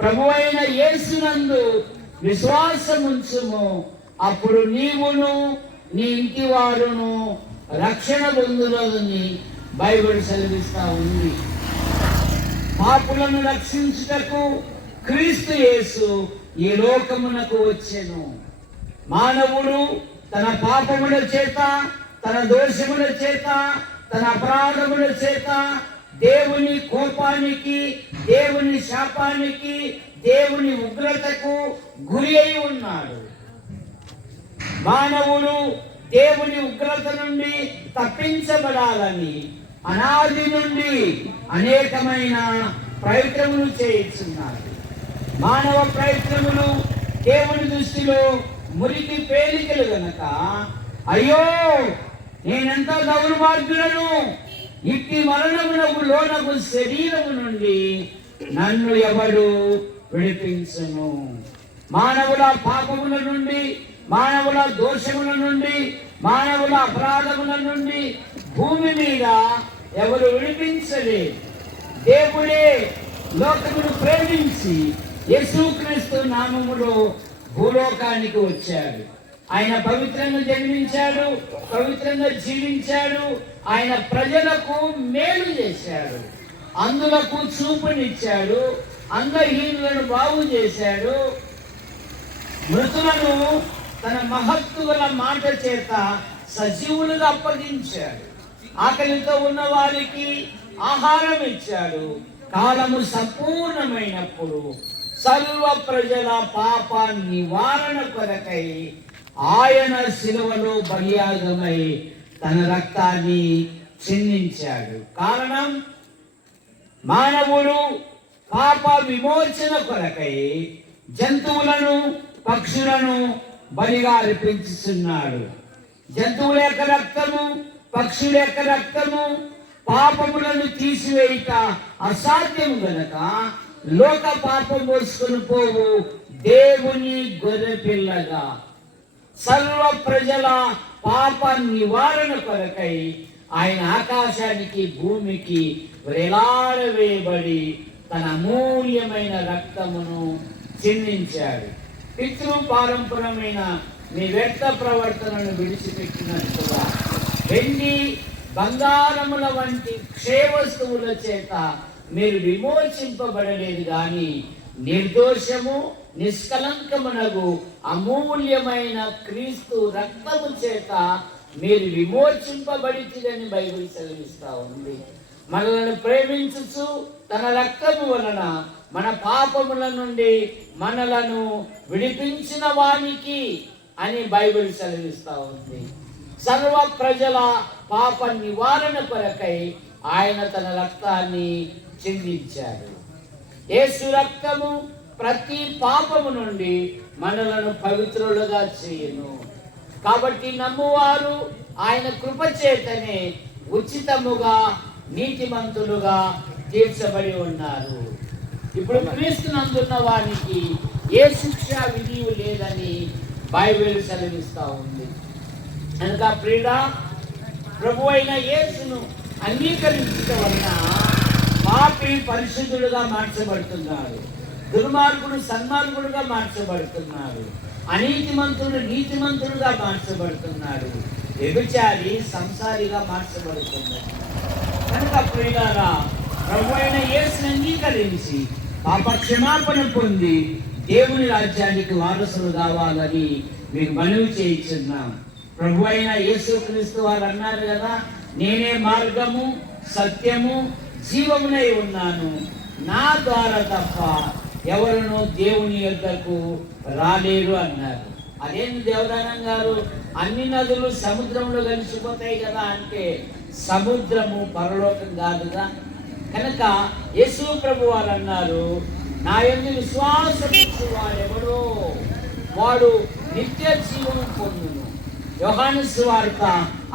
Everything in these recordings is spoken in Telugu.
ప్రభువైన యేసునందు విశ్వాసముంచుము, అప్పుడు నీవును నీ ఇంటి వారును రక్షణ పొందులని బైబిల్ సెలవిస్తా ఉంది. పాపులను రక్షించుటకు క్రీస్తు యేసు ఈ లోకమునకు వచ్చెను. మానవుడు తన పాపముల చేత, తన దోషముల చేత, తన అపరాధముల చేత దేవుని కోపానికి, దేవుని శాపానికి, దేవుని ఉగ్రతకు గురి అయి ఉన్నాడు. మానవుడు దేవుని ఉగ్రత నుండి తప్పించబడాలని అనాది నుండి అనేకమైన ప్రయత్నములు చేయించున్నాడు. మానవ ప్రయత్నములు దేవుని దృష్టిలో మురికి పేలికలు గనక, అయ్యో నేనెంత దౌర్భాగ్యులను, ఇట్టి మరణమునకు లోనకు శరీరము నుండి నన్ను ఎవడు విడిపించును. మానవుల పాపముల నుండి, మానవుల దోషముల నుండి, మానవుల అపరాధముల నుండి భూమి మీద ఎవరు విడిపించలేదు. దేవుడే లోకమును ప్రేమించి యేసుక్రీస్తు నామములో భూలోకానికి వచ్చాడు. ఆయన పవిత్రంగా జన్మించాడు, పవిత్రంగా జీవించాడు. ఆయన ప్రజలకు మేలు చేశాడు, అందులకు చూపునిచ్చాడు, అంగహీనులను బాగు చేశాడు, మృతులను తన మహత్తు గల మాట చేత సజీవులుగా అప్పగించాడు, ఆకలితో ఉన్న వారికి ఆహారం ఇచ్చాడు. కాలము సంపూర్ణమైనప్పుడు సర్వ ప్రజల పాప నివారణ కొరకై ఆయన శిలువలో బలియాగమై తన రక్తాన్ని చిందించాడు. కారణం, మానవుడు పాప విమోచన కొరకై జంతువులను, పక్షులను బలిగా అర్పించుతున్నాడు. జంతువుల యొక్క రక్తము, పక్షుల యొక్క రక్తము పాపములను తీసివేయట అసాధ్యం గనక లోక పాపం మోసుకొని పోవు దేవుని గొర్రె పిల్లగా సర్వ ప్రజల పాప నివారణ కొరకై ఆయన ఆకాశానికి, భూమికి వేలాడవేయబడి తన అమూల్యమైన రక్తమును చిందించాడు. పితృ పారంపరమైన మీ వ్యర్థ ప్రవర్తనను విడిచిపెట్టినట్టుగా వెండి, బంగారముల వంటి క్షేవస్తువుల చేత మీరు విమోచింపబడలేదు కానీ నిర్దోషము, నిష్కలంకమునగు అమూల్యమైన క్రీస్తు రక్తము చేత మీరు విమోచింపబడితిరని బైబిల్ సెలవిస్తా ఉంది. మనలను ప్రేమించుచు తన రక్తము వలన మన పాపముల నుండి మనలను విడిపించిన వానికి అని బైబిల్ సెలవిస్తా ఉంది. సర్వ ప్రజల పాప నివారణ కొరకై ఆయన తన రక్తాన్ని చిందించాడు. యేసు రక్తము ప్రతి పాపము నుండి మనలను పవిత్రులుగా చేయును. కాబట్టి నమ్మువారు ఆయన కృప చేతనే ఉచితముగా నీతిమంతులుగా తీర్చబడి ఉన్నారు. ఇప్పుడు క్రీస్తునందున్న వారికి ఏ శిక్ష విధి లేదని బైబిల్ సెలవిస్తా ఉంది. కనుక ప్రియుడా, ప్రభు అయిన యేసును అంగీకరించడం వలన పాపి పరిశుద్ధుడుగా మార్చబడుతున్నాడు, దుర్మార్గుడు సన్మార్గుడుగా మార్చబడుతున్నాడు, అనీతిమంతుడు నీతిమంతుడుగా మార్చబడుతున్నాడు, వ్యభిచారి సంసారిగా మార్చబడుతున్నాడు. కనుక ప్రియులారా, ప్రభు అయిన యేసును అంగీకరించి పాప క్షమాపణ పొంది దేవుని రాజ్యానికి వారసులు కావాలని మీకు మనవి చేయించున్నాం. ప్రభు అయిన యేసుక్రీస్తు వారు అన్నారు కదా, నేనే మార్గము, సత్యము, జీవమునై ఉన్నాను, నా ద్వారా తప్ప ఎవరును దేవుని యొద్దకు రాలేరు అన్నారు. అదేంటి దేవదానం గారు, అన్ని నదులు సముద్రంలో కలిసిపోతాయి కదా అంటే సముద్రము పరలోకం కాదుగా. కనుక యేసు ప్రభు వారు అన్నారు, నా యందు విశ్వాసము వాడెవడో వాడు నిత్య జీవము పొందును. యోహాను సువార్త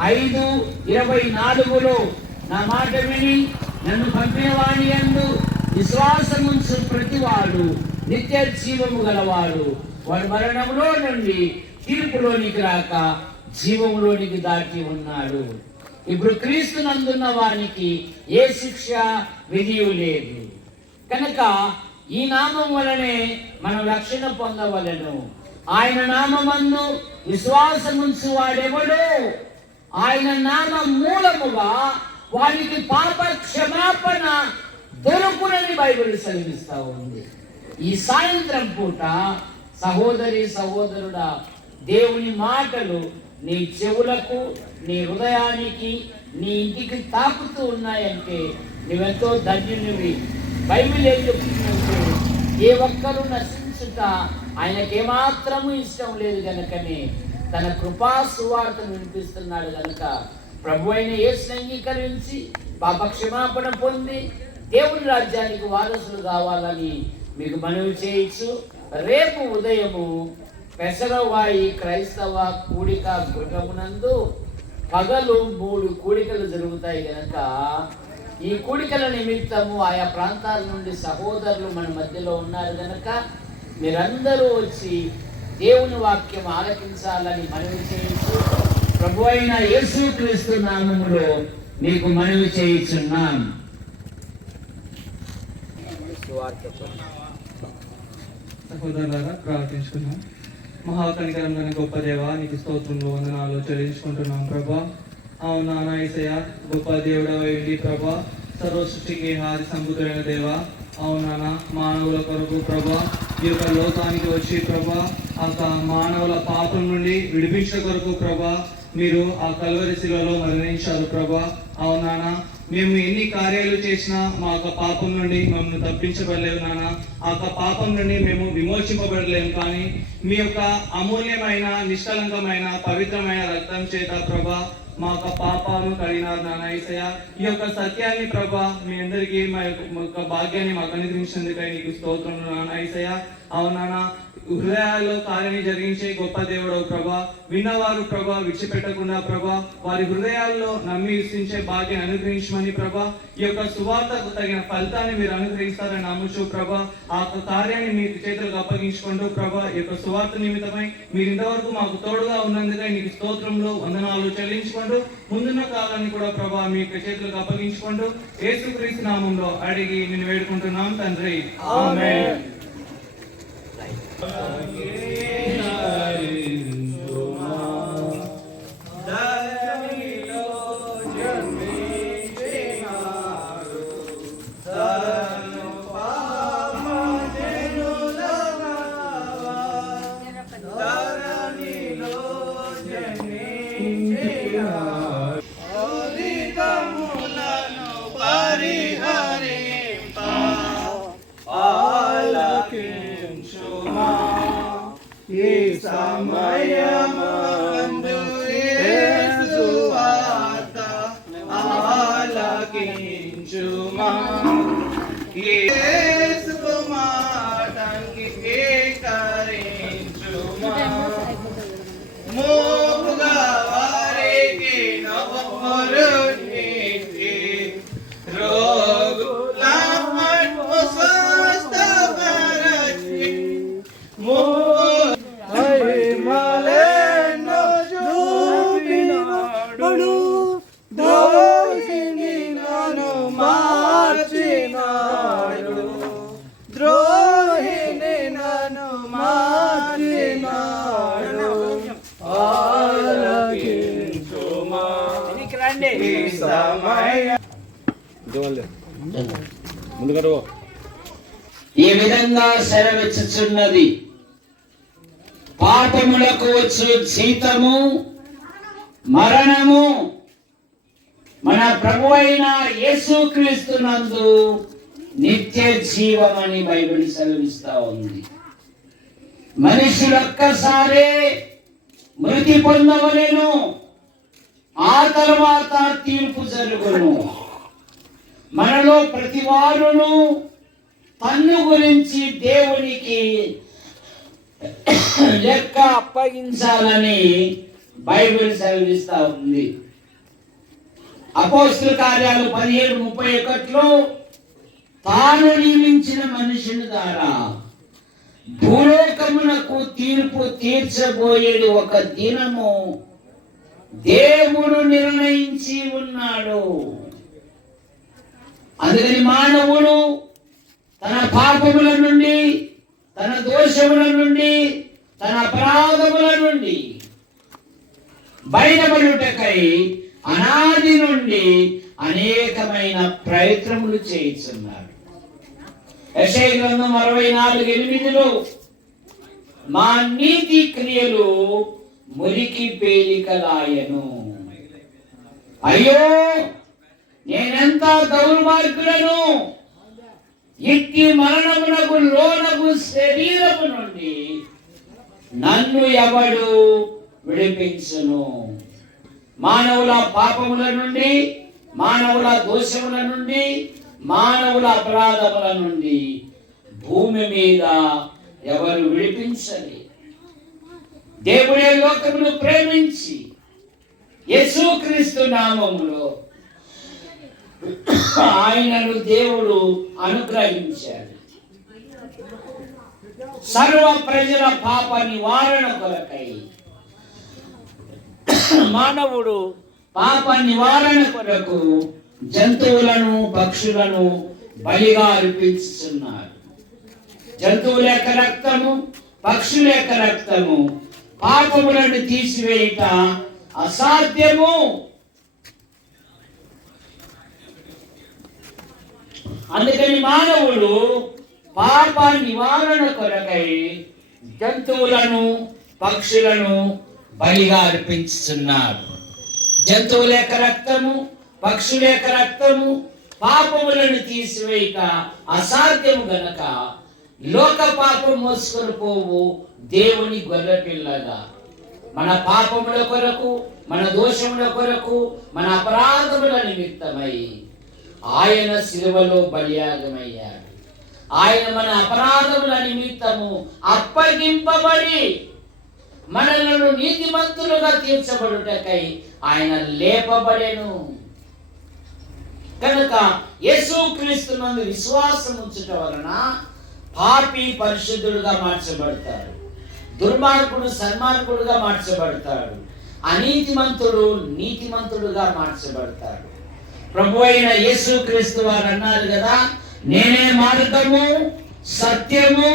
5:24 నా మాట విని నన్ను పంపిన వాని యందు విశ్వాసముంచు ప్రతివాడు నిత్య జీవము గలవాడు, వాడు మరణంలో నుండి తీర్పులోనికి రాక జీవములోనికి దాటి ఉన్నాడు. ఇప్పుడు క్రీస్తునందున్న వానికి ఏ శిక్ష విధి లేదు. కనుక ఈ నామం వలనే మనం రక్షణ పొందవలెను. ఆయన నామమందు విశ్వాసముంచు వాడెవడు ఆయన నామం మూలముగా వారికి పాప క్షమాపణ దొరుకునని బైబిల్ సెలవిస్తా ఉంది. ఈ సాయంత్రం పూట సహోదరి సహోదరుడా, దేవుని మాటలు నీ చెవులకు, నీ హృదయానికి, నీ ఇంటికి తాకుతూ ఉన్నాయంటే నువ్వెంతో ధన్యునివి. బైబిల్ ఏం చెప్తుందంటే ఏ ఒక్కరూ నశించుట ఆయనకేమాత్రము ఇష్టం లేదు గనుకనే తన కృపా సువార్తను వినిపిస్తున్నాడు. గనుక ప్రభు అయిన యేసుని అంగీకరించి పాప క్షమాపణ పొంది దేవుని రాజ్యానికి వారసులు కావాలని మీకు మనవి చేయొచ్చు. రేపు ఉదయము పెసరవాయి క్రైస్తవ కూడిక గృహమునందు పగలు 3 కూడికలు జరుగుతాయి కనుక ఈ కూడికల నిమిత్తము ఆయా ప్రాంతాల నుండి సహోదరులు మన మధ్యలో ఉన్నారు కనుక మీరందరూ వచ్చి దేవుని వాక్యం ఆలకించాలని మనవి చేయొచ్చు. ప్రభు అయిన యేసుక్రీస్తు నామములో మీకు మనవి చేయుచున్నాం. సహోదరులారా ప్రార్థించుకున్నాం. మహాకనికరమైన గొప్ప దేవ, నీకు స్తోత్రంలో వందనాలు చెల్లించుకుంటున్నాం ప్రభా. అవును నాన్న యేసయ్య, గొప్ప దేవుడవైంది ప్రభా, సర్వ సృష్టికి ఆది సంబుధుడైన దేవ. అవును నాన్న, మానవుల కొరకు ప్రభా ఈ యొక్క లోకానికి వచ్చి ప్రభా ఆ మానవుల పాపం నుండి విడిపించే కొరకు ప్రభా మీరు ఆ కల్వరి శిలువలో మరణించారు ప్రభా. అవును నాన్న, మేము ఎన్ని కార్యాలు చేసినా మా యొక్క పాపం నుండి మమ్మల్ని తప్పించబడలేవు నాన్న. ఆ యొక్క పాపం నుండి మేము విమోచింపబడలేము. కానీ మీ యొక్క అమూల్యమైన, నిష్కలంకమైన, పవిత్రమైన రక్తం చేత ప్రభా మా యొక్క పాపాలను కడిగినారు నాన్న యేసయ్య. ఈ యొక్క సత్యాన్ని ప్రభా మీ అందరికీ మా యొక్క భాగ్యాన్ని మాకు అనుగ్రహించినందుకై నీకు స్తోత్రం నాన్న యేసయ్య. అవునాన్న, హృదయాల్లో కార్యాన్ని జరిగించే గొప్ప దేవుడు ప్రభా. విన్నవారు ప్రభా విడిచిపెట్టకుండా ప్రభా వారి హృదయాల్లో నమ్మి విశ్వసించే భాగ్యాన్ని అనుగ్రహించమని ప్రభా ఈ యొక్క సువార్తకు తగిన ఫలితాన్ని మీరు అనుగ్రహిస్తారని నమ్ముచు ప్రభా ఆ కార్యాన్ని మీ చేతులకు అప్పగించుకుంటూ ప్రభా ఈ యొక్క సువార్త నిమిత్తమై మీరు ఇంతవరకు మాకు తోడుగా ఉన్నందుకై నీకు స్తోత్రంలో వందనాలు చెల్లించుకుంటూ ముందున్న కాలాన్ని కూడా ప్రభా మీ యొక్క చేతులకు అప్పగించుకుంటూ యేసుక్రీస్తు నామంలో అడిగి నేను వేడుకుంటున్నాం తండ్రి, ఆమేన్. సమయమందు యేసు వార్త ఆలకించుమా, యేసు మాట అంగీకరించుమా. మోపుగా వారికి నవ్వురు నీతి రోగులను స్వస్థపరచి మహిమలను చూపినాడు, ద్రోహిని నన్ను మార్చినాడు, ద్రోహిని నన్ను మార్చినాడు. ఆలకించుమా ఈ సమయం. ఈ విధంగా సెలవిచ్చుచున్నది, పాపములకు వచ్చు జీతము మరణము, మన ప్రభువైన యేసుక్రీస్తు నందు నిత్య జీవమని బైబిల్ సెలవిస్తా ఉంది. మనుషులొక్కసారే మృతి పొందవలెను, ఆ తర్వాత తీర్పు జరుగును. మనలో ప్రతి వారును తన్ను గురించి దేవునికి లెక్క అప్పగించాలని బైబిల్ సెలవిస్తా ఉంది. అపోస్తల కార్యాలు 17:31లో తాను నియమించిన మనుషుని ద్వారా భూలోకమునకు తీర్పు తీర్చబోయేది ఒక దినము దేవుడు నిర్ణయించి ఉన్నాడు. అందుకని మానవుడు తన పాపముల నుండి, తన దోషముల నుండి, తన అపరాధముల నుండి బయటపడుటకై అనాది నుండి అనేకమైన ప్రయత్నములు చేయుచున్నాడు. యెషయా గ్రంథం 64:8 మా నీతి క్రియలు మురికి పేలికలాయను. అయ్యో, నేనెంత దౌర్మార్గులను! ఇట్టి మరణమునకు లోనగు శరీరము నుండి నన్ను ఎవడు విడిపించును? మానవుల పాపముల నుండి, మానవుల దోషముల నుండి, మానవుల అపరాధముల నుండి భూమి మీద ఎవరు విడిపించలేరు. దేవుడే లోకమును ప్రేమించి యేసుక్రీస్తు నామములో ఆయనను దేవుడు అనుగ్రహించాడు. సర్వ ప్రజల పాప నివారణ కొరకై మానవుడు పాప నివారణ కొరకు జంతువులను, పక్షులను బలిగా అర్పించుతున్నారు. జంతువుల యొక్క రక్తము, పక్షుల యొక్క రక్తము పాపములను తీసివేయుట అసాధ్యము. అందుకని మానవుడు పాప నివారణ కొరకై జంతువులను, పక్షులను బలిగా అర్పించుతున్నారు. జంతువుల యొక్క రక్తము, పక్షుల యొక్క రక్తము పాపములను తీసివేయక అసాధ్యము గనక లోక పాపం మోసుకొని పోవు దేవుని గొర్రెపిల్లగా మన పాపముల కొరకు, మన దోషముల కొరకు, మన అపరాధముల నిమిత్తమై ఆయన శిలువలో బలియాగమయ్యాడు. ఆయన మన అపరాధముల నిమిత్తము అప్పగింపబడి మనలను నీతిమంతులుగా తీర్చబడుటకై ఆయన లేపబడెను. కనుక యేసుక్రీస్తునందు విశ్వాసం ఉంచుట వలన పాపి పరిశుద్ధుడుగా మార్చబడతాడు, దుర్మార్గుడు సన్మార్గుడుగా మార్చబడతాడు, అనీతిమంతుడు నీతిమంతుడుగా మార్చబడతాడు. ప్రభు అయిన యేసుక్రీస్తు వారు అన్నారు కదా, నేనే మార్గము, సత్యము,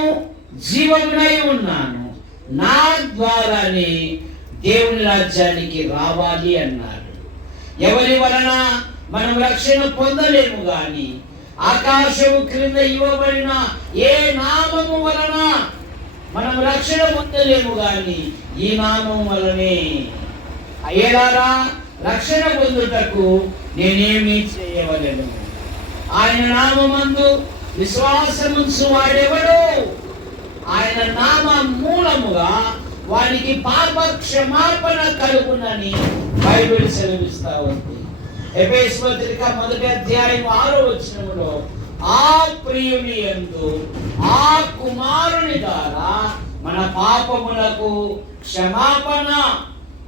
జీవమునై ఉన్నాను, నా ద్వారానే దేవుని రాజ్యానికి రావాలి అన్నారు. ఎవరి వలన మనం రక్షణ పొందలేము గాని ఆకాశము క్రింద ఇవ్వబడిన ఏ నామము వలన మనం రక్షణ పొందలేము గాని ఈ నామం వలనే. అయ్యేలారా, రక్షణ పొందుటకు నేనేమి చేయవలెను? ఆయన నామమందు విశ్వాసముంచు వాడెవడు? ఆయన నామ మూలముగా వానికి పాప క్షమాపణ కలుగునని బైబిల్ సెలవిస్తా ఉంది. ఎఫెసీ పత్రిక 1:6 ఆ ప్రియుని యందు ఆ కుమారుని ద్వారా మన పాపములకు క్షమాపణ.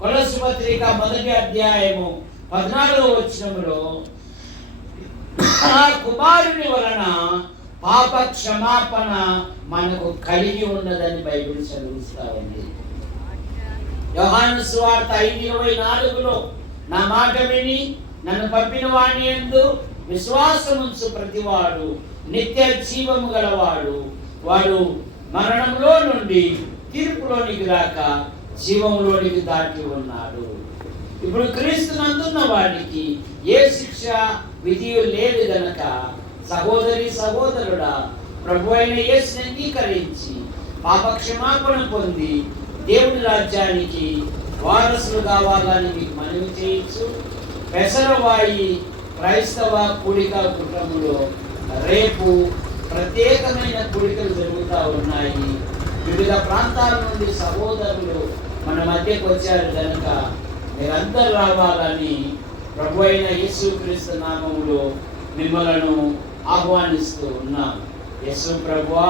కొలస్సీ పత్రిక 1:14 ఆ కుమారుని వలన పాప క్షమాపణ మనకు కలిగి ఉన్నదని బైబిల్ చదివిస్తా ఉంది. యోహాను సువార్త 5:24 నా మాట విని నన్ను పంపిన వాని యందు విశ్వాసముంచు ప్రతివాడు నిత్య జీవము గలవాడు, వాడు మరణంలో నుండి తీర్పులోనికి రాక జీవంలోనికి దాటి ఉన్నాడు. ఇప్పుడు క్రీస్తునందున్న వాడికి ఏ శిక్ష విధి లేదు గనక సహోదరి సహోదరుడా, ప్రభు అయిన యేసుని అంగీకరించి పాప క్షమాపణ పొంది దేవుని రాజ్యానికి వారసులు కావాలని మీకు మనవి చేయొచ్చు. పెసరవాయి క్రైస్తవ కూడిక కుటుంబంలో రేపు ప్రత్యేకమైన కూడికలు జరుగుతూ ఉన్నాయి. వివిధ ప్రాంతాల నుండి సహోదరులు మన మధ్యకు వచ్చారు కనుక మీరందరూ రావాలని ప్రభు అయిన యేసుక్రీస్తు నామములో మిమ్మలను ఆహ్వానిస్తూ ఉన్నాం. యేసు ప్రభువా,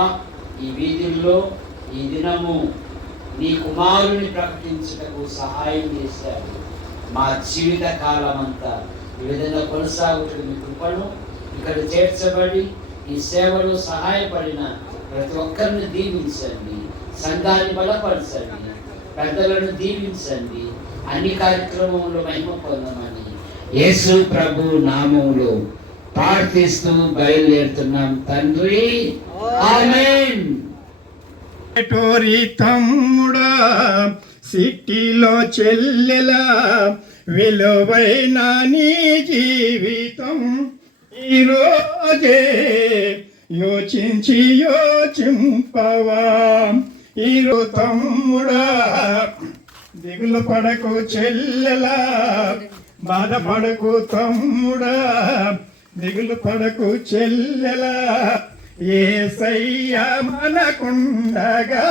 ఈ వీధుల్లో ఈ దినము నీ కుమారుని ప్రకటించుటకు సహాయం చేశారు. మా జీవిత కాలం అంతా ఈ విధంగా కొనసాగుతున్న మీ కృపను ఇక్కడ చేర్చబడి ఈ సేవలో సహాయపడిన ప్రతి ఒక్కరిని దీవించండి, సంఘాన్ని బలపరచండి, పెద్దలను దీవించండి, అన్ని కార్యక్రమంలో మహిమ పొందమని యేసు ప్రభు నామములో ప్రార్థిస్తూ బయలుదేరుతున్నాం తండ్రి. ఆమేన్. టోరి తమ్ముడా సిటీలో చెల్లెలా విలువైన నీ జీవితం ఈరోజే యోచింపవా. ఈరో తమ్ముడా దిగులు పడకు చెల్లెలా, బాధపడకు తమ్ముడా, దిగులు పడకు చెల్లెలా. యేసయ్య మనకుండగా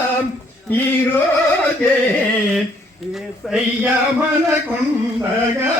ఈరోజే, యేసయ్య మనకుండగా